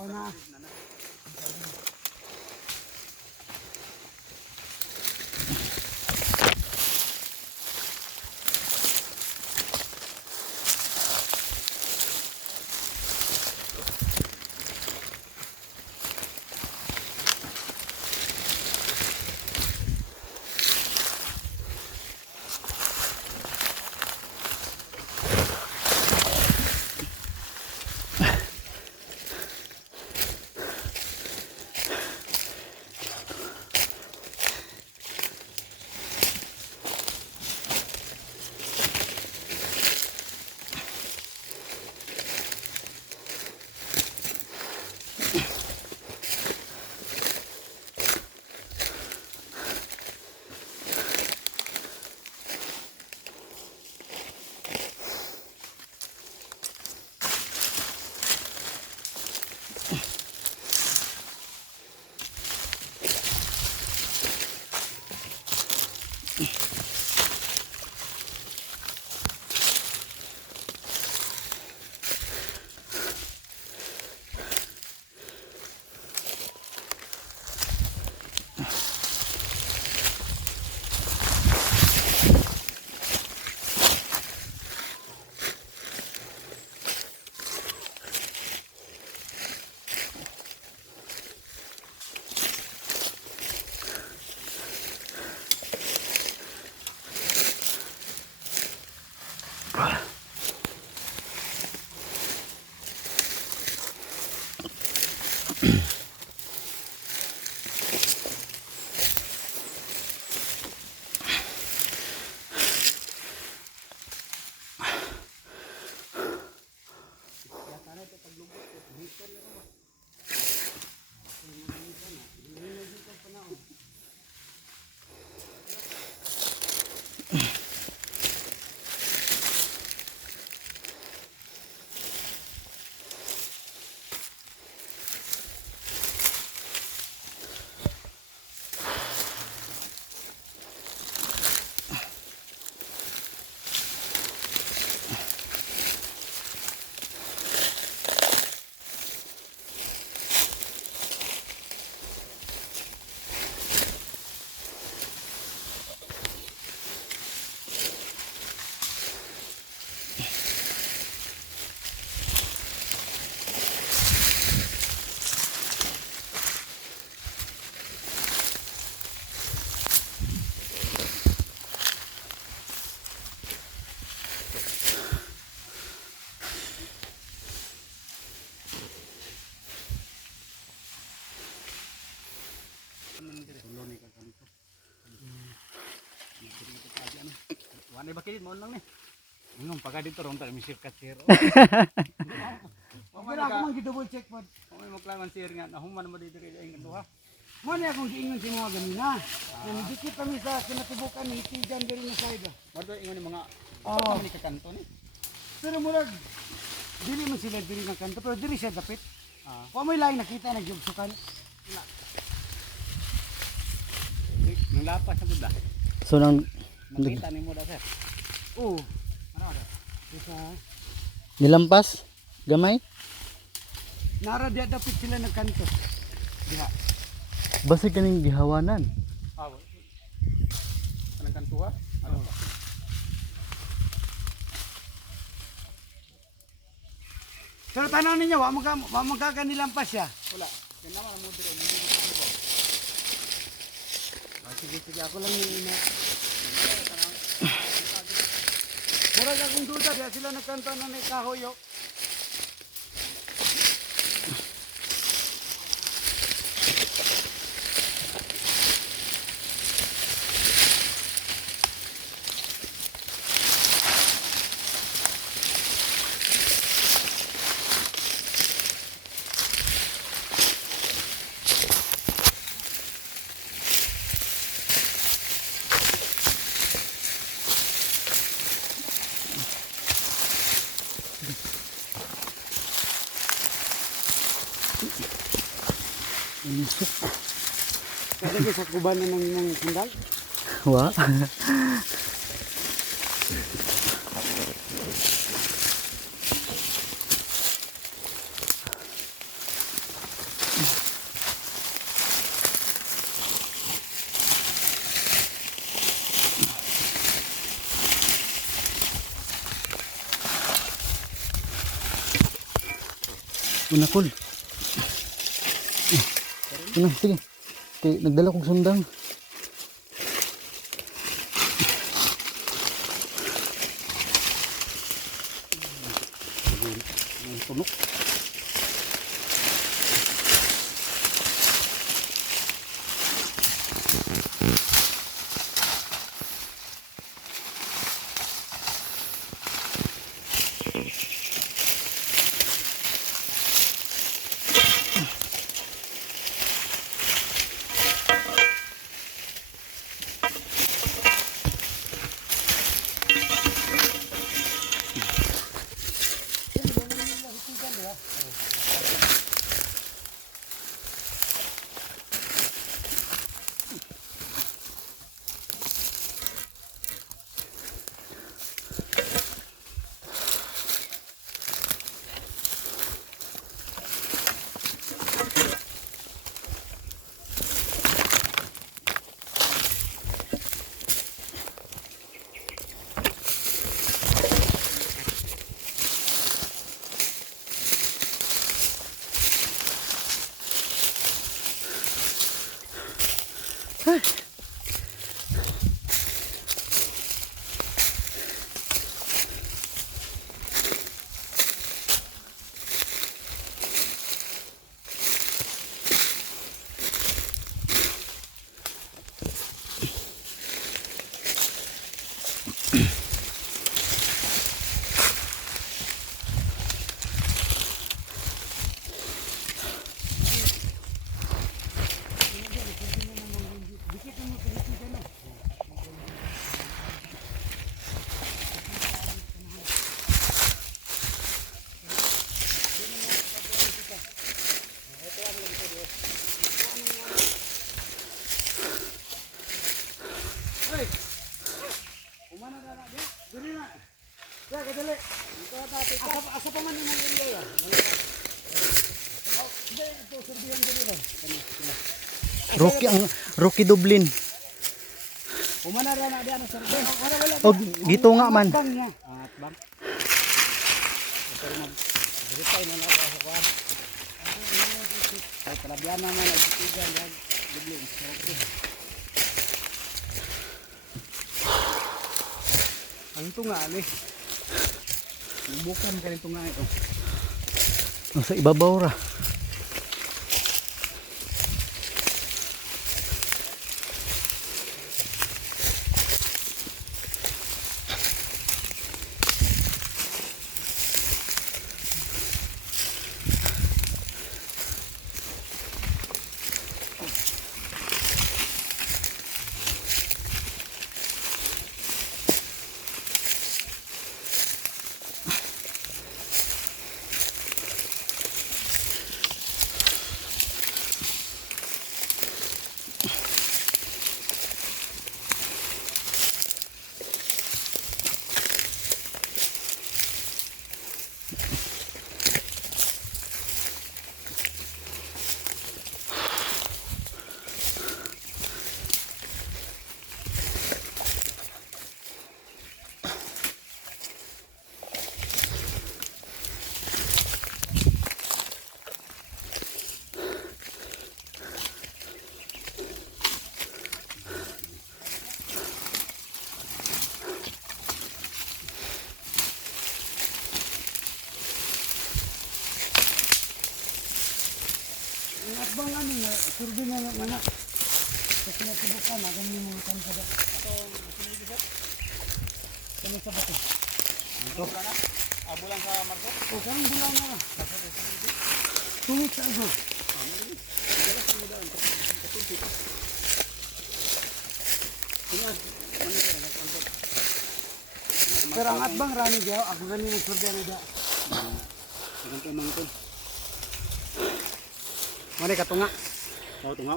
O na. Wanay bakit mo lang ni. Ngom pagka dito ron ta misir ka sir. Wala ako man double check pod. Oy mo klaman sir nga nahuman mo dito kay ang duha. Mo na akong giingon si mga ganina. Nandikit kami sa kinatubukan ni Tijan diri na side. Marto ingon ni mga Oh, ni kakanto ni. pero murag dili man sila diri ng kanto pero diri siya dapit. Ah, Kung may lain nakita nagyugsukan. nang lapas sa buda. So nang Makita ni mo da sir. Oo. Ano ada? Isa nilampas gamay nara dia dapit sila ng kanto. Diha. basig kaning gihawanan. Ah, kanang kantuha? Ano? Pero tanaw ninyo, wa magkakanilampas siya. Wala. Yan naman mo dire mo. Sige, ako lang yung ina. Murag akong duda, diya sila nagkanto na may kahoyo. Kada ka sa kuban na ng sandal? Wa. Una kol. Una, sige. Kay nagdala kong sundang. Tunok. Asa pa man yung area ya? Ito, surbihan ko nila. Rocky Dublin. Umana rin na diyan, surbihan. Oh, dito nga man. At bang. Pero mag-diretay na ako sa kuwan. Ay, kalabyan naman, nagtitigan, Dublin. Okay. Ang tunga, ali. Bukan ka rin tunga ito. Sa ibabaw ra. Bang ano nga, survey nga nga nga. Kasi nasibukan, agam yung mga kansa ba. Ito, sinibisat. Kami sa bato. Ito. Bulan sa Marso? O, kami bulan na. Tungit sa ito. Pero ang atbang rani diyo, ako gani ng survey na diyo. Ganito ang mga ito. Mana katunga? Oh, tunga.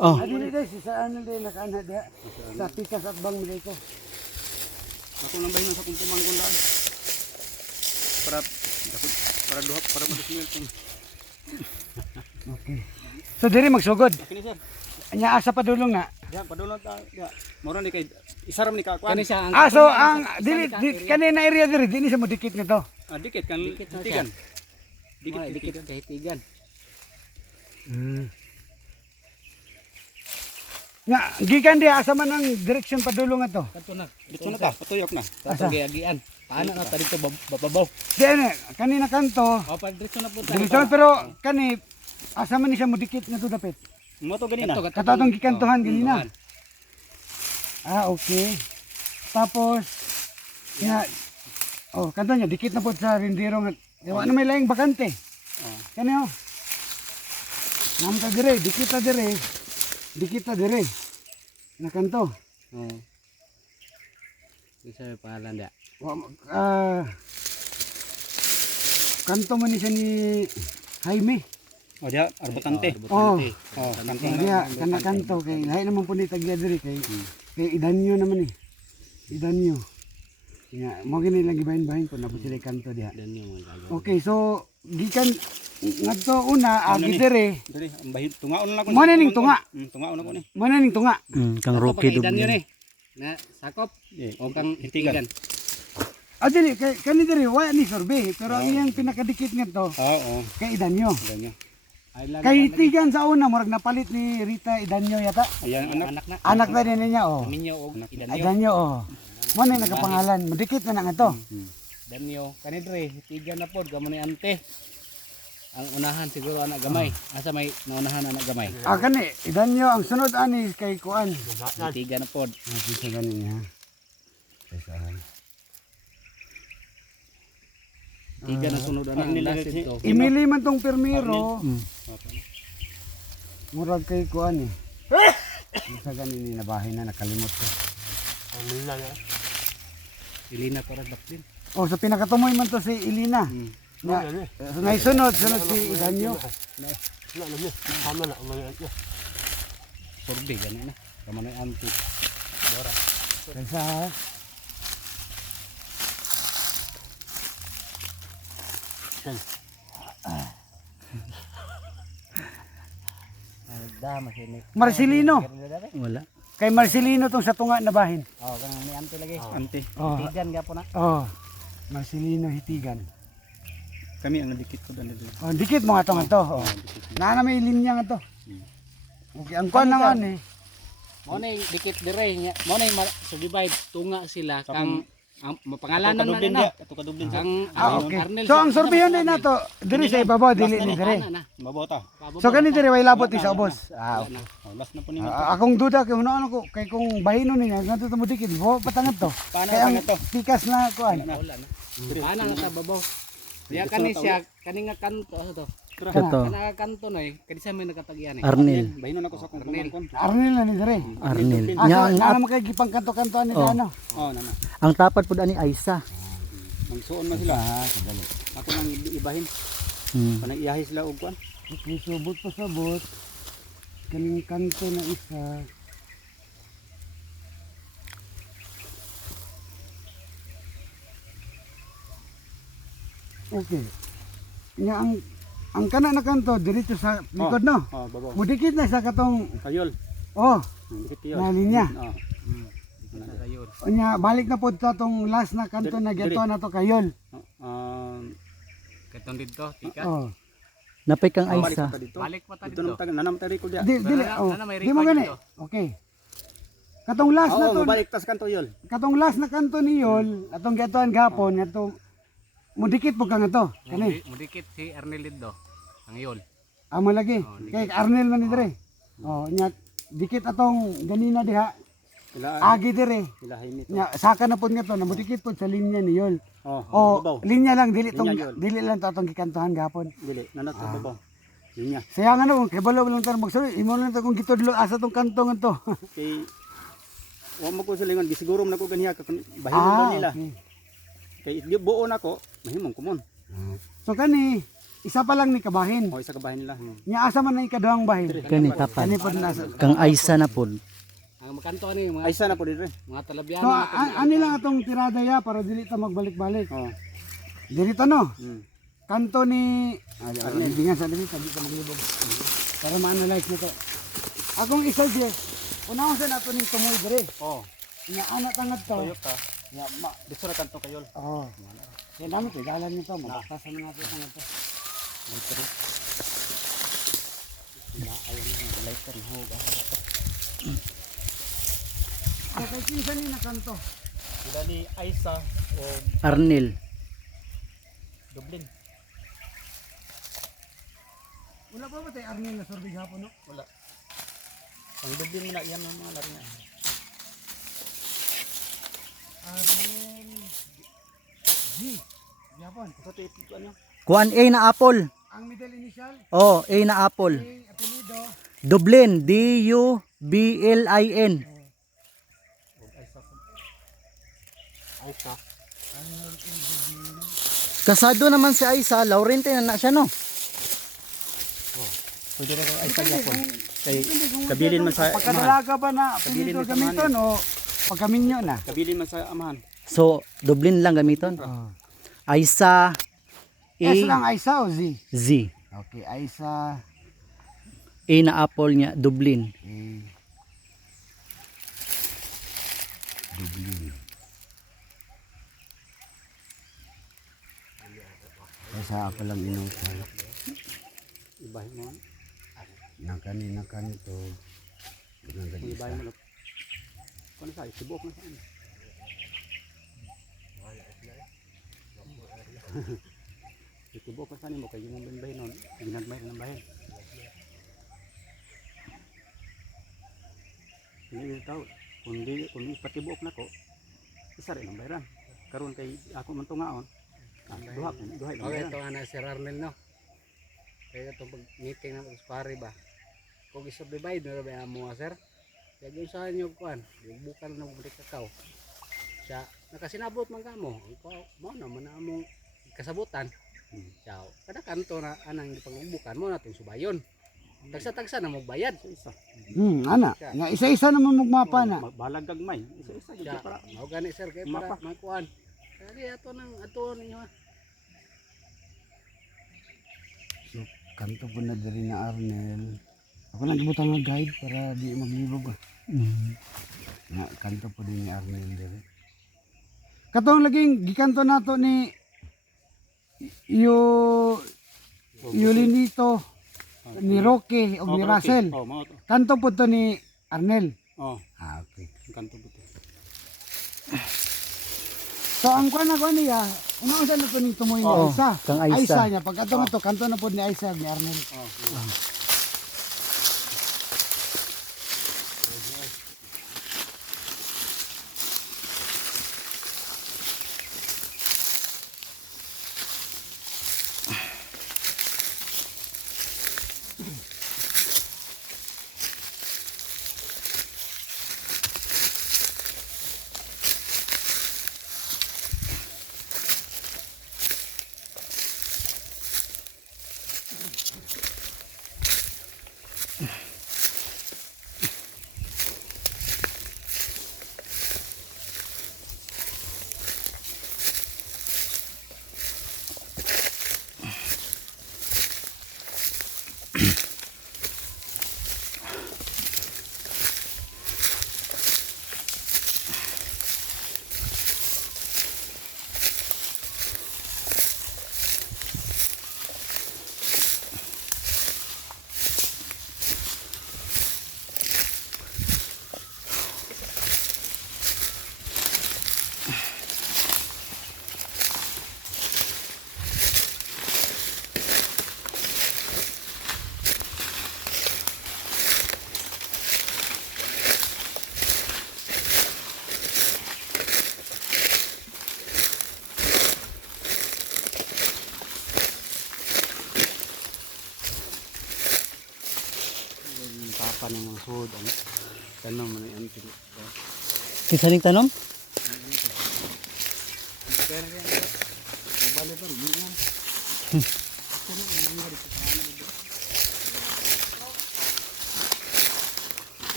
Oh, Adi dito, sa ano din, nakaana diyo. Sa pikas atbang mo dito. Ako nang bahin sa kumpumang kundaan. Para duhap, para madismil kung. Okay. So diri magsugod. Kini sir. Anya asa pa dulong nga. Diyan padulong ta. Diyan. Mura ni kay isaram ni ka kuan. kani siya ang So ang dili kanina area diri, dili sa modikit nito. Dikit kan dikit. Dikit kahitigan. Nga, gikan di asa man ang direksyon padulong ato. Kanto na. Dito na ta, patuyok na. Asa? Tagiagian. Paano na ta dito bababaw? Di ano, kanina kanto. O pa dito na po tayo. Direksyon pero kani asa man ni siya modikit nga to dapit. Mo to ganina. Katong gikantuhan ganina. Ah, okay. Tapos nga kanto niya dikit na po sa rindiro nga. Diwa na may laing bakante. Kani oh. Namta dire, dikit ta dire. Dikit ta dire. Na kanto. Oo. Isa may pangalan dia. Kanto man ni siya ni Jaime. O dia, arbutante. Oh. Kanto Kaya kana kanto kay lahi naman po ni tagya dire kay idanyo naman eh. Idanyo. Kaya mo gini lang gibahin-bahin ko na po sila kanto diha. Okay, so gikan ngadto una agi dire. Dali, ang bahid tungaon na ko. Mo na ning tunga. Tungaon na ko ni. Mo na ning tunga. Kang Rocky Dublin. Na sakop o kang hitigan. Dili kay kani dire wa ni survey pero ang iyang pinakadikit ngadto Oo. kay idanyo. Ganyo. Kay tigan sa una murag napalit ni Rita Idanyo yata. Ayan anak na. Anak na din niya oh. Minyo og idanyo. Idanyo oh. Mo na nakapangalan, madikit na nga to. Danyo kanidre hitigan na pod gamo ni ante. Ang unahan siguro anak gamay. Asa may naunahan anak gamay. Kani Idanyo ang sunod ani kay kuan. Hitigan na pod. Sa ganin niya. Kaysa Hitigan na sunod anak last ito. imili man tong permiro. Murag kay kuan eh. Sa ganin ni nabahin na nakalimot ko. Ilina para daplin. Oh, sa pinakatumoy man to si Ilina. Nga sunod si Idanyo. Sorbe gani na. Kamo na anti. Dora. Kaysa Marcelino. Wala. Kay Marcelino tong sa tunga na bahin. Oh, kang ni ante lagi. Ante. Oh. Hitigan gapo na. Oh. Marcelino Hitigan. Kami ang nadikit ko dali. Oh, dikit mo nga to nga to. Oh. Naana may linya nga to. Okay, ang kuan na nga ni. Mo na dikit dire nya. Mo na subibay tunga sila kang ang mapangalanan na na. Ato ka dublin sa. Okay. So ang sorbeyon din nato diri sa ibabaw dili ni dire. Mabaw ta. So kani dire way labot ni sa ubos. Okay. Last na po ni Akong duda kay ano ko kay kung bahino ni nga to mo dikit bo patangad to. Kay ang pikas na kuan. wala na. Ana na ta babaw. Diya kani siya kani nga kanto asa to. Ito. Kana kanto na kadi sa may nakatagyan Arnel. Bahinon ako sa kung kon. Arnel na ni dire. Arnel. Ah, Nya so, ang naman kay gipangkanto-kanto ni ano. Oh, nana. ang tapat pud ani Aisa. Magsuon na sila. Ako nang ibahin. Panang iyahi sila og kuan. Okay, subot pa sabot. Kaning kanto na isa. Okay. Nya ang kana na kanto diretso sa likod no. Oh, babaw. Mudikit na sa katong Kayol. oh, Dikit na linya. Oh. Kayol. Nya balik na pod sa tong last na kanto na geto na to kayol. Katong dito, tika. Oh. Napay kang Aisa. Balik pa ta dito. Nanam ta ko dia. Dili oh. Di mo gani. Okay. Katong last na to. Balik tas kanto yol. Katong last na kanto ni Yol, atong gatoan gapon atong mudikit po kang ato. Kani. Mudikit si Arnel dito. Ang yol. Amo lagi. Kay Arnel man ni dire. Oh, nya dikit atong ganina diha. Agi dire. Nya saka na pud nga to, namudikit pud sa linya ni Yol. Oh, linya lang dili tong dili lang to atong gikantuhan gapon. Dili, nanat sa babaw. Linya. Saya nga no, kay balaw lang tar magsuloy, imo lang ta kung gitudlo asa tong kanto nga to. Kay wa mo ko silingon, gisiguro na ko ganiya ka bahinon nila. Kay buo na ko, mahimong kumon. So kani isa pa lang ni kabahin. O isa ka bahin nila. Nya asa man na ikaduhang bahin. Kani tapat. Kani pod nasa. Kang Aisa na pud. Ang makanto ani mga Aisa na po dire. Mga talabyan. So ani lang atong tirada ya para dili ta magbalik-balik. Oh. Dirito no. Kanto ni dingan sa dili sabi ka maglibog. Para ma-analyze nito. Akong i-suggest, unahon sa nato ning tumoy dire. Oh. Nya ana tangad to. Toyota. Ya dito na kanto kayol. Oh. Yan namin kay dalan nito, mabaktasan na natin tangad to. Lighter. Ayaw na lighter ho gawa to. So kay kinsa ni nakanto? Sila ni Aisa o Arnel. Dublin. Wala pa ba tayo Arnel na survey hapon no? Wala. Ang Dublin mo na yan ang mga laro niya. Arnel G. Hapon. Sa tip ano? Kuan A na apple. Ang middle initial, Oh, A na apple. A apelido, Dublin, D-U-B-L-I-N. O Aisa. Aisa. Arnel A. Dublin. Kasado naman si Aisa, Laurente na siya no. Pwede na Aisa yapon. Kay Depende kung kabilin man sa pagkadalaga ba na Kabilin apelido man sa gamiton o pagkaminyo na? kabilin man sa amahan. So, Dublin lang gamiton. Aisa, S A, lang Aisa o Z? Z. Okay, Aisa A na apple niya, Dublin. A. Dublin. Aisa ako lang inutan. Ibahin mo. Nakani to. Ibahin mo. Kung sa sibok na saan. Itibok ka saan mo kay yung bahin nun. Ginagmay ng bahin. Hindi tao. Kung ipatibok na ko, isa rin ang bayaran. Karon kay ako man tungaon. Duha lang Okay, bayaran. ito na si Arnel no. Kaya itong pag-meeting ng pare ba. Kung isubdivide na ba mo sir? Kaya yung sa inyo kuan, yung bukal na balik kakao. Siya nakasinabot man kamo. Ikaw mo na man among kasabutan. Ciao. Kada kanto na anang pangbukan mo natin subayon. Tagsa-tagsa na magbayad sa isa. Ana. Nga isa-isa naman magmapa na. Balag gagmay. Isa-isa Siya, para mao gani sir kay para makuan. Kaya ato nang ato ninyo ha. So, kanto po na diri na Arnel. Ako lang gibutang nga guide para di maglibog. Nga kanto po din ni Arnel diri. Katong laging gikanto nato ni Yolinito ni Rocky o ni Russell. Oh, mao to. Kanto po to ni Arnel. Oh, Okay. kanto buti. So ang kuan na kuan niya, una-una na to ning tumoy ni Oo, Aisa. kang Aisa. Aisa niya pagkato nga to kanto na po ni Aisa ni Arnel. Oh. Papa ng mga sud ang tanong man ang tilo. Kinsa ning tanom? Kaya na kaya. Mabalo pa rin yan.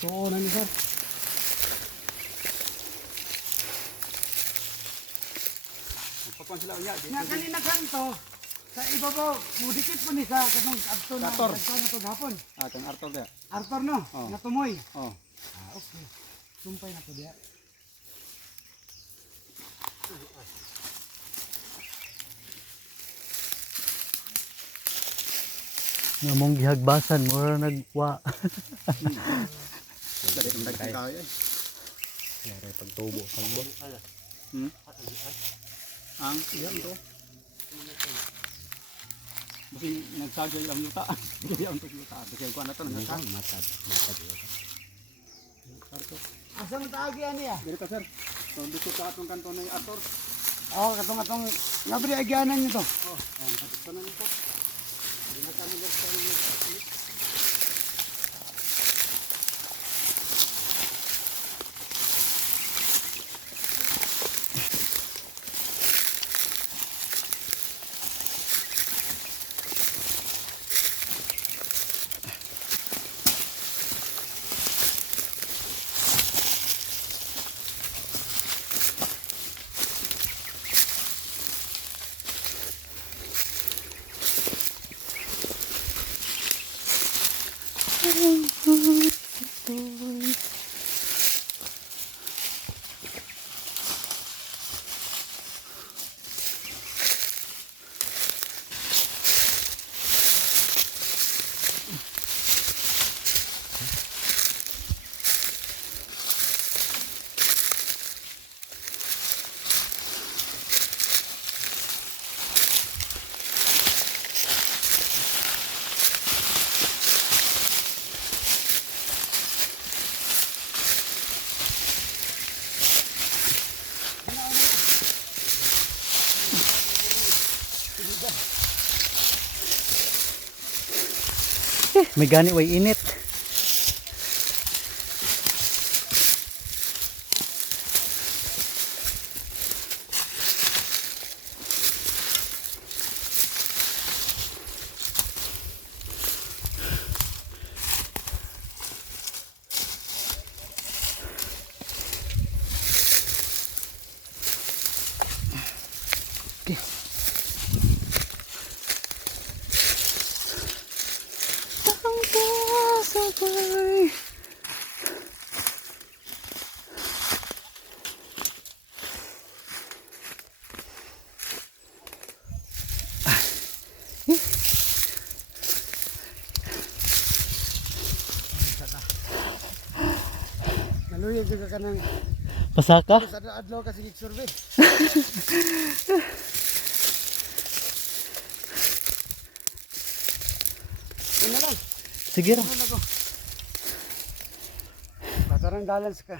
So na ni sir. Papan sila unya. Nga kanina kanto, Sa ibabaw, mudikit po ni sa katong adto na Kator. adto na to gapon. Kang Arthur dia. Arthur no, Oh. natumoy. Oh. Okay. Sumpay na to diya. Namong gihagbasan mura nagwa. Dali ang dagdag kayo. Yari pagtubo sagbo. Ang iyan to. Kasi nagsagay ang luta. Hindi ang luta. Kasi ko na to nagkaka. Matad. Asa man taagi ani ah? Dili ka sir. So dito sa atong kanto ni Arthur. Oh, katong ngabri agyanan niyo to. Oh, dito na nito. May gani way init. Naluyag juga ka ng Pasaka? sa adlaw kasi survey. Ano lang? Sige ra. Ano ko? Batarang dalan sa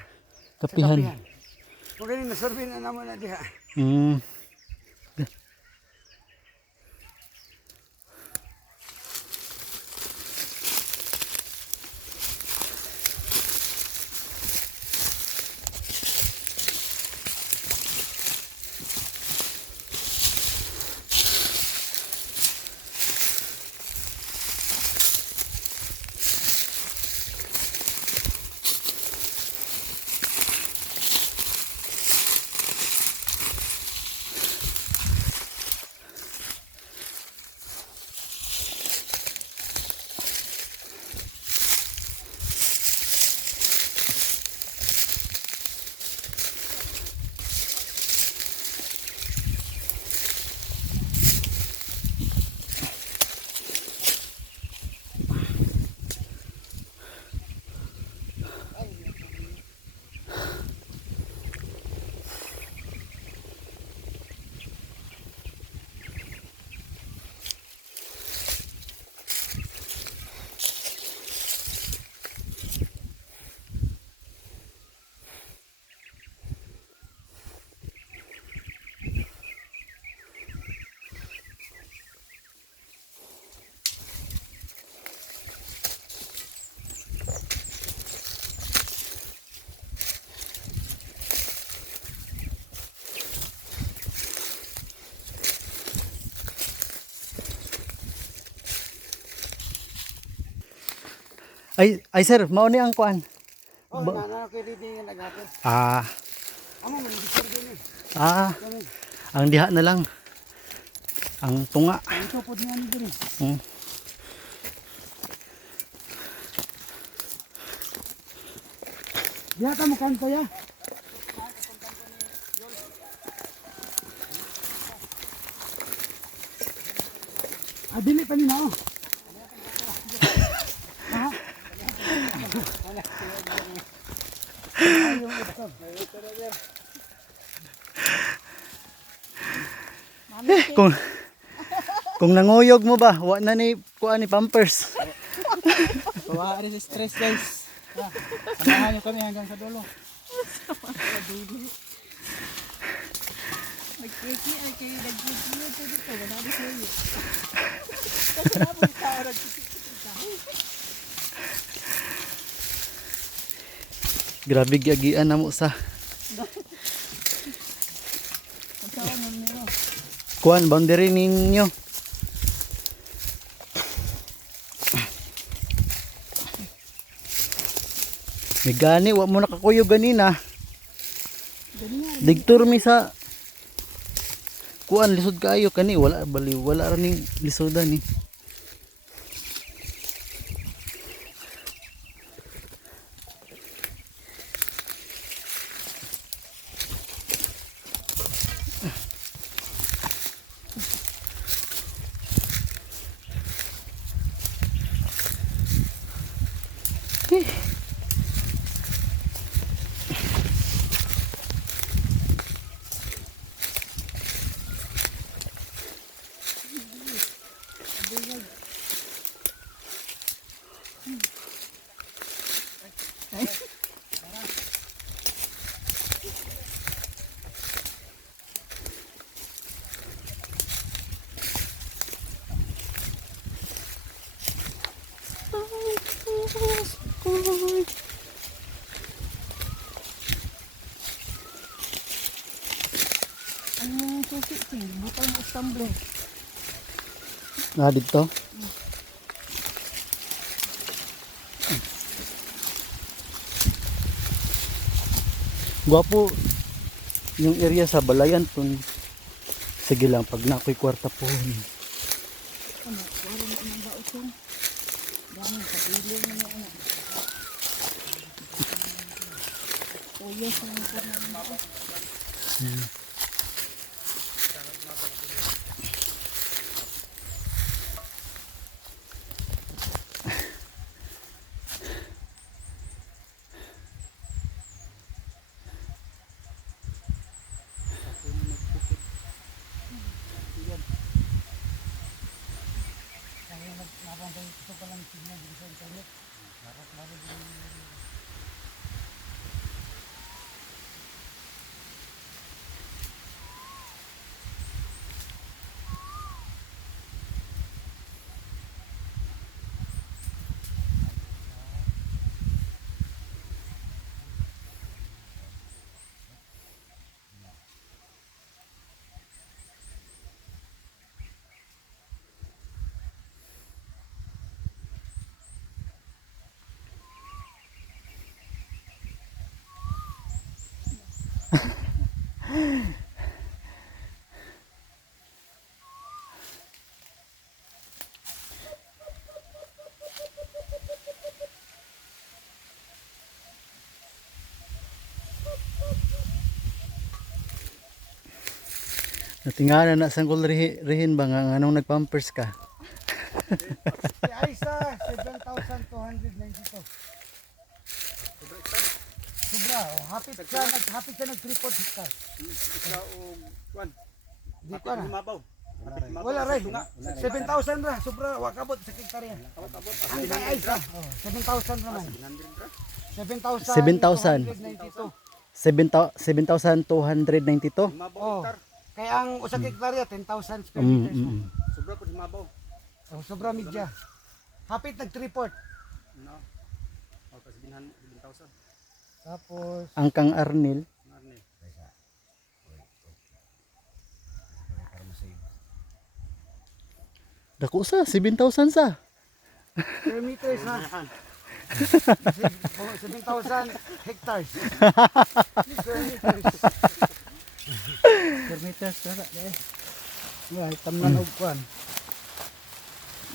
Kapihan. Kung ganun na survey na naman na diha. Hmm. Ay sir, mao ni ang kuan. Oh, na ko dito yung naghapon. Ah, Amo man survey ni. ang diha na lang. Ang tunga. Ito po niya ni diri. Hmm. Diha ka mo kanto ya. Dili pa ni na oh. Ha? Kung kung nanguyog mo ba, wa na ni kuan ni Pampers. Kawa rin sa stress guys. Samahan niyo kami hanggang sa dulo. Nag-cake ay kayo nag-cake dito dito. Wala na sa'yo. Grabe giagian na mo sa kuan boundary ninyo. May gani, wa mo nakakuyog ganina. Digtur mi sa kuan lisod kayo kani wala bali wala ra ning lisodan ni. Ano yung susi ting? Butang mo stumbling. Dito. Gwapo yung area sa Balayan tun. Sige lang pag nakoy kwarta po. Ano? Wala na ang bautong. Dami sa bilyon na ano. Oh yes, ang mga bautong. Natingala na sanggol rihin ba nga anong nagpampers ka? Si Aisa 7,292. Sobra, oh, hapit siya nag-report hectare. Isla o kwan. Di ko na. Mabaw. Wala ray. 7,000 ra, sobra wa kabot sa hektarya. Ang kay Aisa, oh, 7,000 naman. 7,000. 7,292. Mabaw Oh. hektar. Kaya ang usa ka hektarya 10,000 square Mm, meters. mm. Sobra po si mabaw. Oh, sobra midya. Hapit nag-report. No. O kasi 7,000. Tapos Ang Kang Arnil. Narni. Dako sa 7,000 sa. square meters ha. 7,000 hectares. Square meters. Square meters na. Yeah, tamnan og kuan.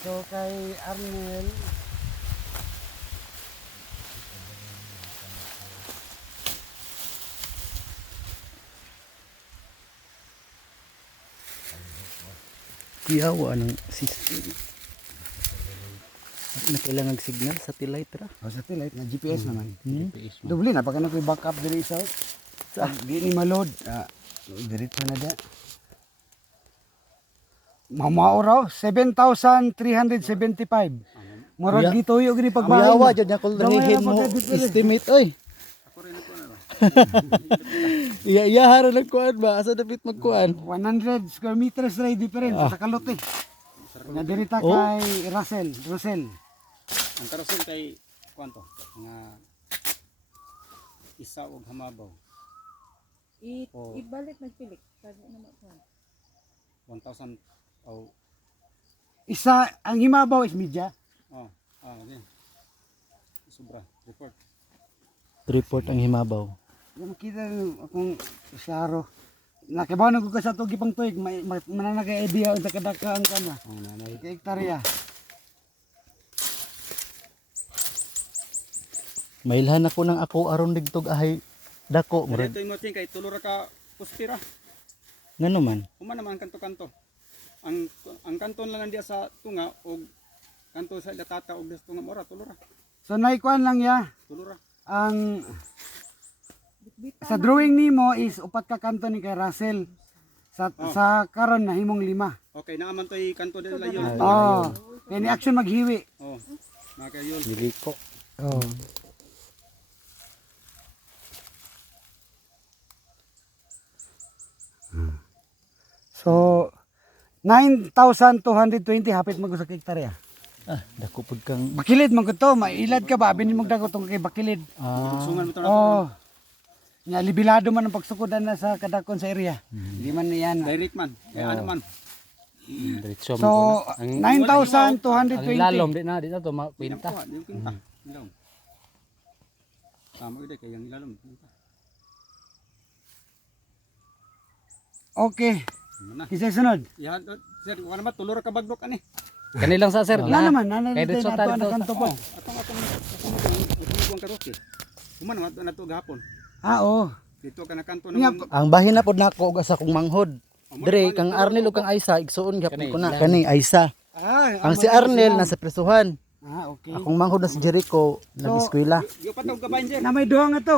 So kay Arnel Kiyawa ng system. Na kailangan signal satellite ra. o satellite na GPS naman. GPS mo. Doble na pag ano ko'y backup diri sa di ni malod. Diretso na da. Mamao raw 7,375. Murag dito yung gini pagbahay. Kiyawa jud na kul rehin mo estimate oy. Iya haro lang kuan ba asa dapat magkuan. 100 square meters ray difference sa kalote. Na dirita kay Russell. Ang karosel kay kwanto nga isa og hamabaw Ibalik nagpilik. Sabi naman ko. 1,000 oh Isa ang himabaw is media. okay. Sobra Report ang himabaw. Yung makita akong saro. Nakibaw na ko ka sa tugi pang tuig, mananagay idea unta kadaka ang kana. nanay Kay hektarya. Mailhan ako ng ako aron digtog ahay dako murag. dito mo kay tulo ra ka puspira Ngano man? human naman kanto-kanto ang kanton lang diya sa tunga og kanto sa latata og sa tunga mora tulo ra So naikuan lang ya. tulo ra Ang sa drawing nimo is upat ka kanto ni kay Russell. Sa karon na himong 5. okay naaman toy kanto dila yun Oh. Kay ni action maghiwi. makayol Dili ko. Oh. So 9,220 hapit mo sa hektarya. Dako pud kang Bakilid man ko to, mailad ka ba abin mo dako tong kay bakilid. sungan mo to na Oh. Nya libilado man ang pagsukodan na sa kadakon sa area. Hindi man yan. direct man kaya ano man diretso So ang 9,220. lalom di na to mapinta. di kinta ilaw tama ide kay yang ilalom kinta Okay. na Kisay sunod. ya sir wala naman tulo ra ka baglok ani Kani lang sa sir. Wala naman, nana Kay dito dito na tayo to kanto po. atong karoke human naman na to gahapon Oo. dito ka na kanto Nga, naman Ang bahin na pod nako og asa kong manghod. Dire kang Arnel ug kang Aisa igsuon gyapon ko na kani Aisa. Ang si Arnel nasa presuhan. okay. Akong manghod na si Jericho nag-eskwela. yo pataw ka banger Na may duha nga to.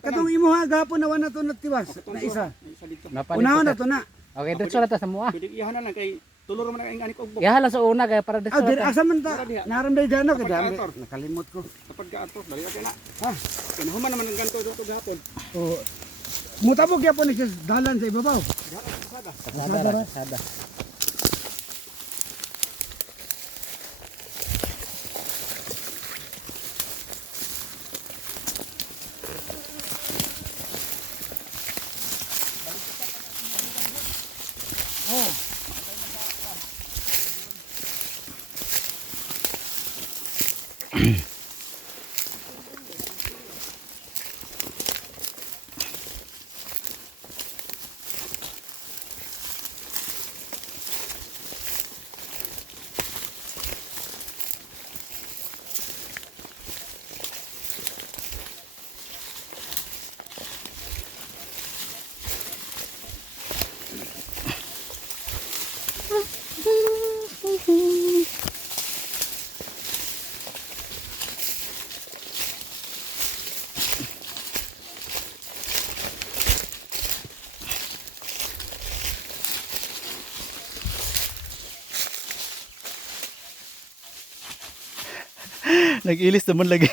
Katong imo ha gapon na wala to natiwas na isa. isa dito Unahon na to na. Okay, dito na ta sa mua. pwede iyahan na lang kay tulo ra man ang ani ko og Iyahala sa una kay para dito. Dire asa man ta. Naram day dano kay dami. Kapag Nakalimot ko. kapag ka ato dali ka na kaya human naman ang ganto dito gahapon Oh. Mutabog gyapon ni sa dalan sa ibabaw. Sada. Nag-ilis naman lagi.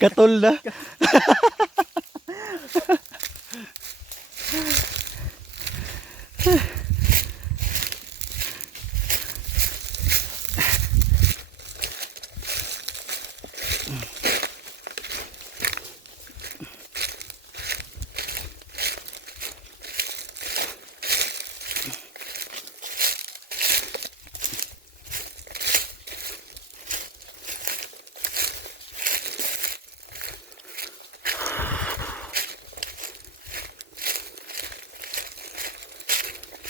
Katol na.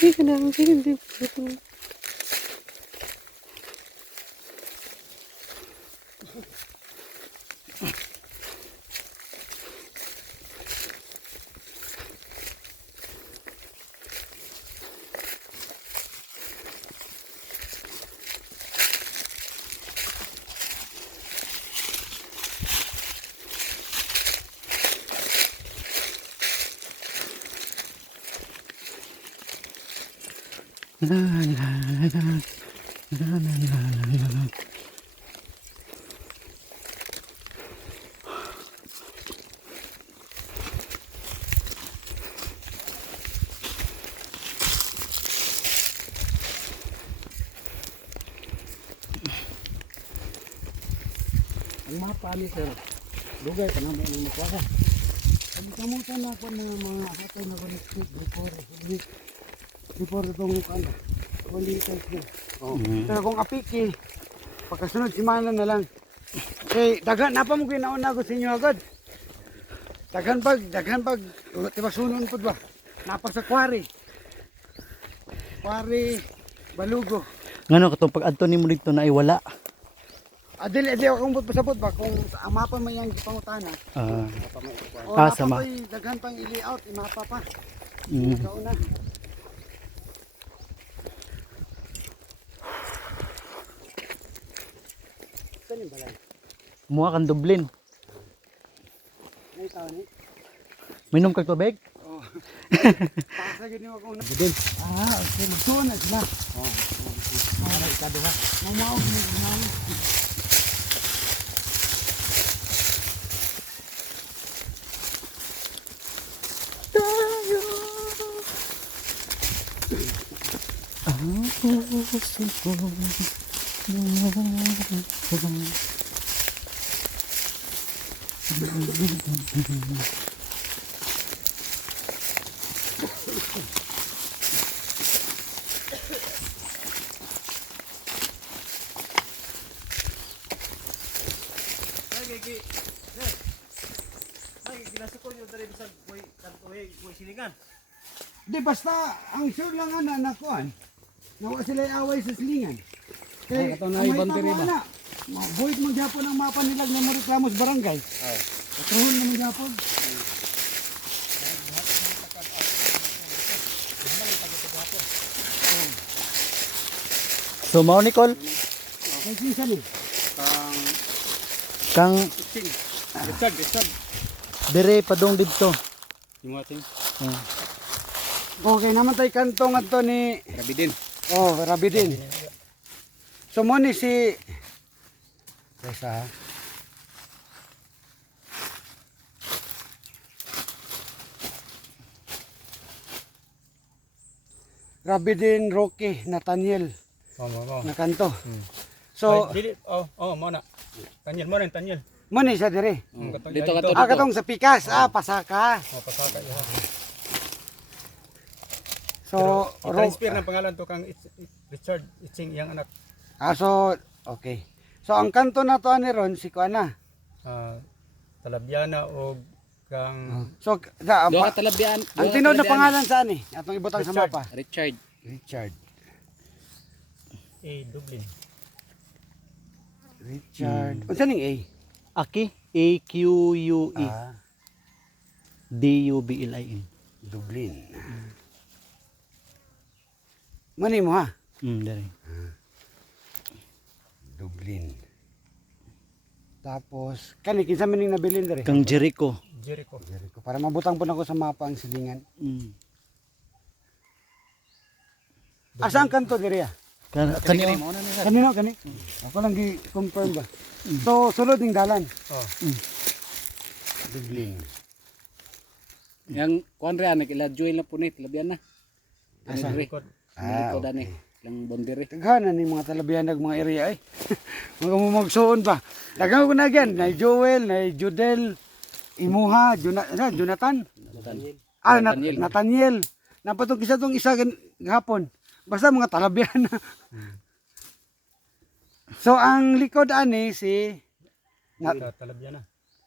Ang mapa ni sir, lugay pa naman ang makuha. Ang kamutan na ako na mga hatay na ko before itong ano, 20 times na. Pero kung apiki, pagkasunod simana na lang. Kay daghan na pa mo ginauna ko sa inyo agad. Daghan pag tibasunon pud ba. Napa sa quarry. Quarry Balugo. Ngano katong pag adto nimo dito na ay wala. Adili ako kung pasabot ba kung ang mapa man yang gipangutana. O sama. daghan pang i-layout, imapa pa. Mm. Kauna. Saan yung balay? Muha kang dublin. May tao ni? Minom kag tubig? Oo. Pasagin niyo ako na. Okay. Magsuon na sila. Oo. Para ikado ha. Mamaw. Di basta ang sure lang ana nakuan. Nawa sila away sa silingan. Kay katong boundary ba? Void mo gyapon ang mapa nila ng Reklamos Barangay. Oo. Patruhon naman gyapon. So mao Nicole, Kay sinsan ni. kang Richard. dire padong didto. Yung ating Okay naman tay kantong adto ni Rabidin. Rabidin. So mo ni si Resa. Rabidin Rocky Nathaniel na kanto. So Mo na. Tanyel. mo ni sa dire. Dito ka to. Katong sa Pikas, pasaka. Pasaka yo. So Transfer ng pangalan to kang Richard Iching iyang anak. so okay. So ang kanto na to ani ron si kuana. Talabiana o kang So Duha ka talabyan. ang tinod na pangalan saan ni? Atong ibutang sa mapa. Richard. Richard. Dublin. Richard. Unsa ning A? Aki AQUE DUBLIN. Dublin. Mani mo ha? Dire. Dublin. Tapos kani kinsa man ning nabilin dire? Kang Jericho. Jericho. Jericho. Para mabutang po na ko sa mapa ang silingan. Mm. Asa ang kanto dire? Kanino? Kanino kani? Ako lang gi-confirm ba. So sulod ning dalan. Dublin. Yang kuan ra nagila join na punit labyan na. Asa? Record. Ko dani lang bondiri. Taghanan ni mga talabihanag mga area ay. Mga mumagsuon ba. Dagang ko na yan. Na Joel, na Judel, Imuha, Jonathan. Nathaniel. Napatong kisa tong isa hapon. Basta mga talabihan na. So ang likod ani si Talabiana.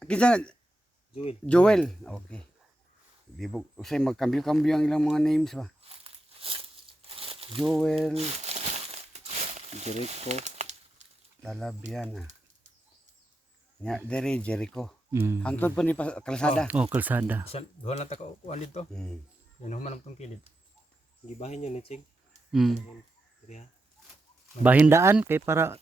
kinsa Joel. Okay. Di usay magkambyo-kambyo ang ilang mga names ba. Joel Jericho. Talabiana. Nya diri Jericho. Mm. Hangtod po ni kalsada. Oh, kalsada. Duha lang ta ka kuan dito. Hmm. Inuman ang tong kilid. Gibahin niya ni Ching. Mm. Bahindaan kay para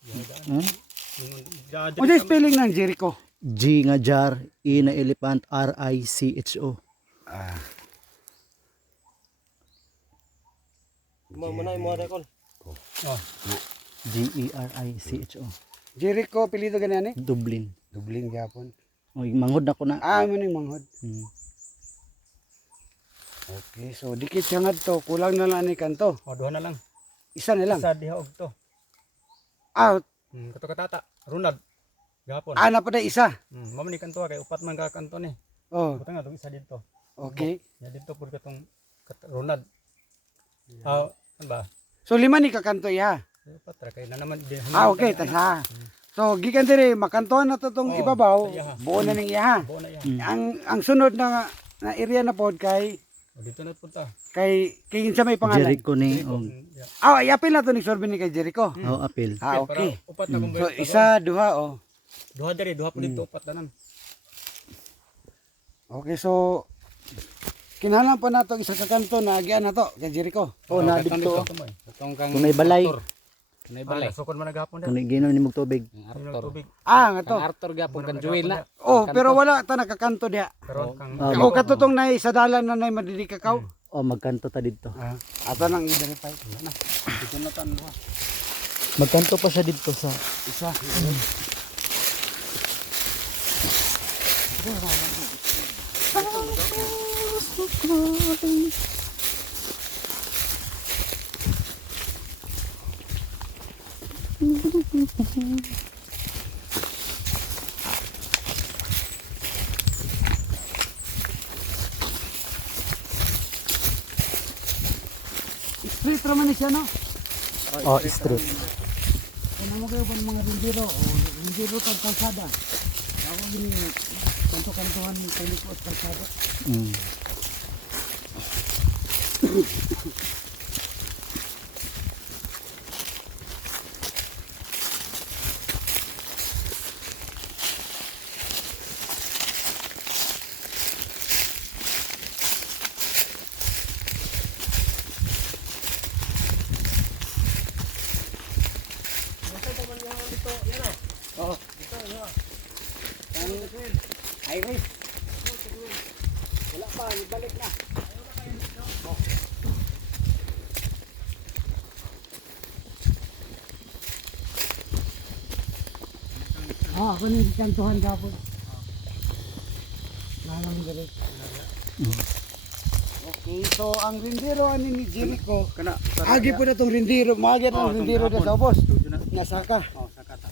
O di spelling ng Jericho. G nga jar, E na elephant, R I C H O. Ah. Mamunay mo rekol. G E R I C H O. Jericho pilido ganyan eh. Dublin. Dublin gyapon. Oh, manghod na ko na. Ah, mo ning manghod. Mm. Okay, so dikit sangad to, kulang na lang ni kanto. O duha na lang. Isa na lang. Isa diha og to. Out. Kato katata. Ronald. Gapon. Ana pa na isa. Mamo ni kanto kay upat man ka kanto ni. Oh, Butang nga tong isa dito. okay. Ya dito pud katong Ronald. Ah, ano ba? So lima ni kakanto ya. Upat ra kay na naman din. Ah, okay, tasa. So gikan diri makantuhan na to tong Oh, ibabaw. iya. Buo na ning iya. Buo na yan. Ang sunod na area na pod kay O, dito na punta. kinsa may pangalan. Jericho ni oh, Yeah. Ah, iapil na to ni Sorbe ni kay Jericho. oh, apil. Ah, okay. Para upat na kung So isa, duha oh. Duha diri, duha po dito upat na nan. Okay, so kinahanglan pa nato isa ka kanto na agian na to kay Jericho. Oh, na dito. Katong kang Kung may balay. May balay. Sukod man naghapon Kung diri. ginom ni mog tubig. Arthur. Tubig. Ah, nga to. Kang Arthur gapon kan Joel na. Oh, pero wala ta nakakanto diha. Karon kang O katutong na sa dalan na nay madidi kakaw. Oh, magkanto ta didto. Ah, ato nang i-verify. Dito na tan mo. Magkanto pa siya didto sa Isa. Street raman ni siya no. oh, street. Ano mo kayo bang mga rindiro o rindiro pag kalsada. Ako gini kanto-kantuhan ng peliko at kalsada. Mm. Iris. Wala pa, balik na. Ah, ako ni kantuhan kapon. Nangang galit. Okay, so ang rindiro ani ni Jericho, Kana agi po na tong rindiro, maagi na ang rindiro na sa ubos. Nasaka. oh sakata.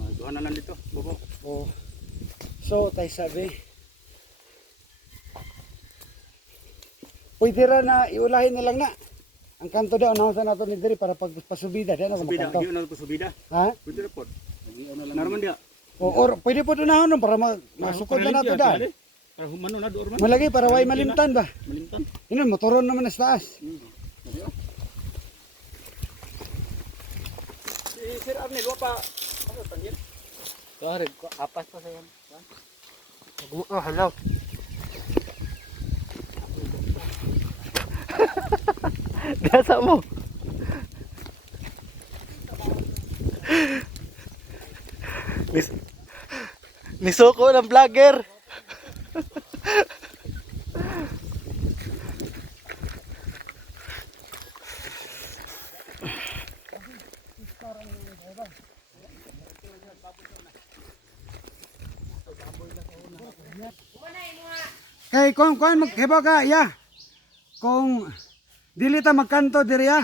Oh, duha na lang dito. Bubo. Oh. So, tayo sabi. Pwede ra na iulahin na lang na. Ang kanto daw, announce na nato ni Diri para pagpasubida. Diyan ako Subida, makanto. giyon na po subida. Ha? Pwede na po. Nagiyon na lang. Naraman dia. Or pwede po doon na para masukod na nato dahil. Para humano na doon man. Malagi para way malimtan ba? Malimtan. Yun, motoron naman na sa taas. Si Sir Abner, wa pa. Ano tanyan? Sorry, apas pa sa yan. Oh, hello. Gasa mo. Nisuko ng vlogger. Kay kung maghibaw ka, ya. Kung dili ta magkanto diri ya.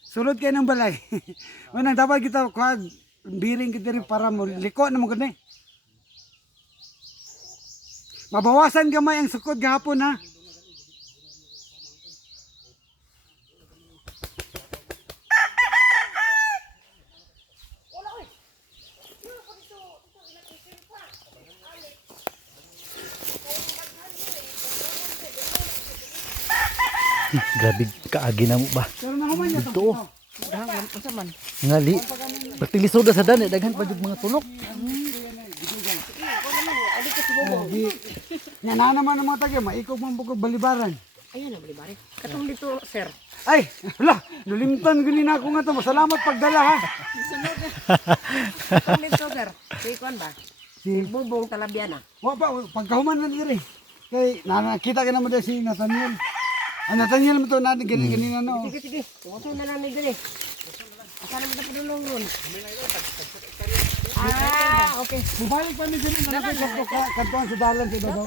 Sulod kay ng balay. Unang dapat kita kuha biring kita diri para mo liko na mo gani. Mabawasan gamay ang sukod gahapon ha. Grabe kaagi na mo ba? Pero nahuman niya Dito. Dahan unsa man. Ngali. Pati lisoda sa dani daghan pa jud mga tunok. Ali ka subo. Yan na naman ang mga taga, maikog man bukog balibaran. Ayan na bali. Katong dito, sir. Ay, wala, nulimtan gani na ako nga to. Masalamat pagdala ha. Katong dito, sir. Si Kwan ba? Si Bubong Talabiana. wa pa pagkahuman na dire. Kay nakita ka naman dyan si Nathaniel. Ah, Nathaniel mo to natin gani na no. Sige, sige. Tuwaso na lang ni Dili. Asa naman na padulong ron? Ah, okay. Bubalik pa ni Jimmy na kantuan sa dalan sa Davao.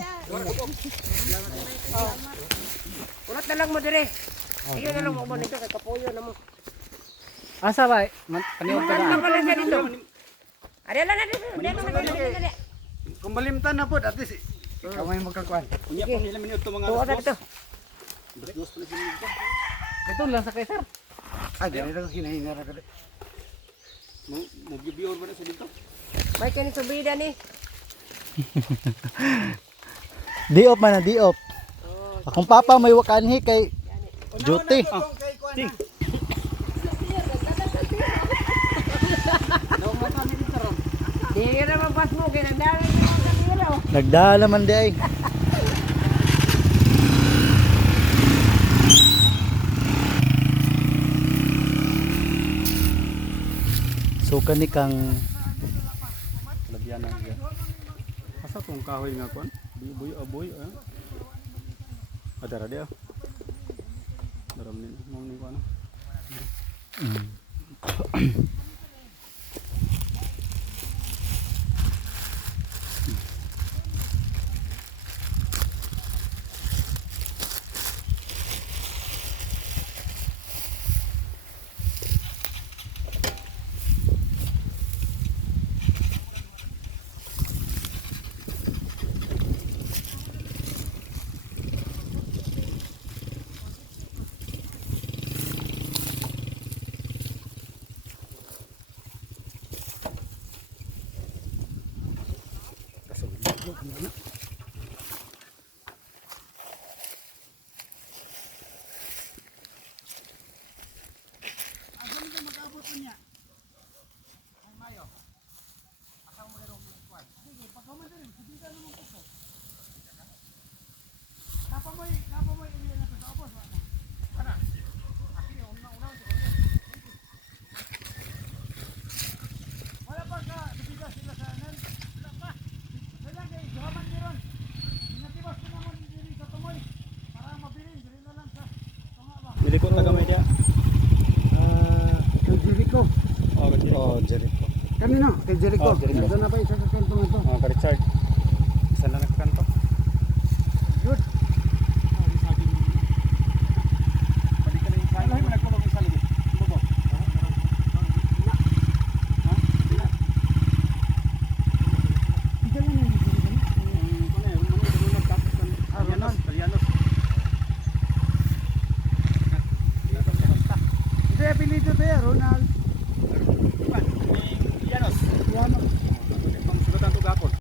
Ulat na lang mo dire. Ayun na lang mo nito kay kapuyo na mo. Asa ba? Kaniwag ka Ano na. pala siya dito? Ari lang na dito. Dito na. Kung balimtan na po, at least ikaw may magkakuan. Tuwa na dito. Ito lang sa kay sir. Ah, dyan lang hinahinga na kada. May kani subida ni. Diop man na diop. Akong papa may wakanhi kay duty. Di na mabas mo kay nagdalan mo sa kilo. Nagdala man di ay. So kani kang Lagyan na siya. Asa tong kahoy nga kon? Buyo aboy ah. Adara dia. Daram ni mo ni ko ano. Nilikot na gamay dia. Kay Jericho. Oh, Jericho. Kanino? Kay Jericho. Oh, Jericho. Nandun na pa isa sa kanto nga to. Oh, ka Richard. Isa na nagkanto. Good. Balik ka na yung kain. Ay, nagkulong isa lagi. Bobo. Ito yung apelido to yan, Ronald. Llanos. Llanos.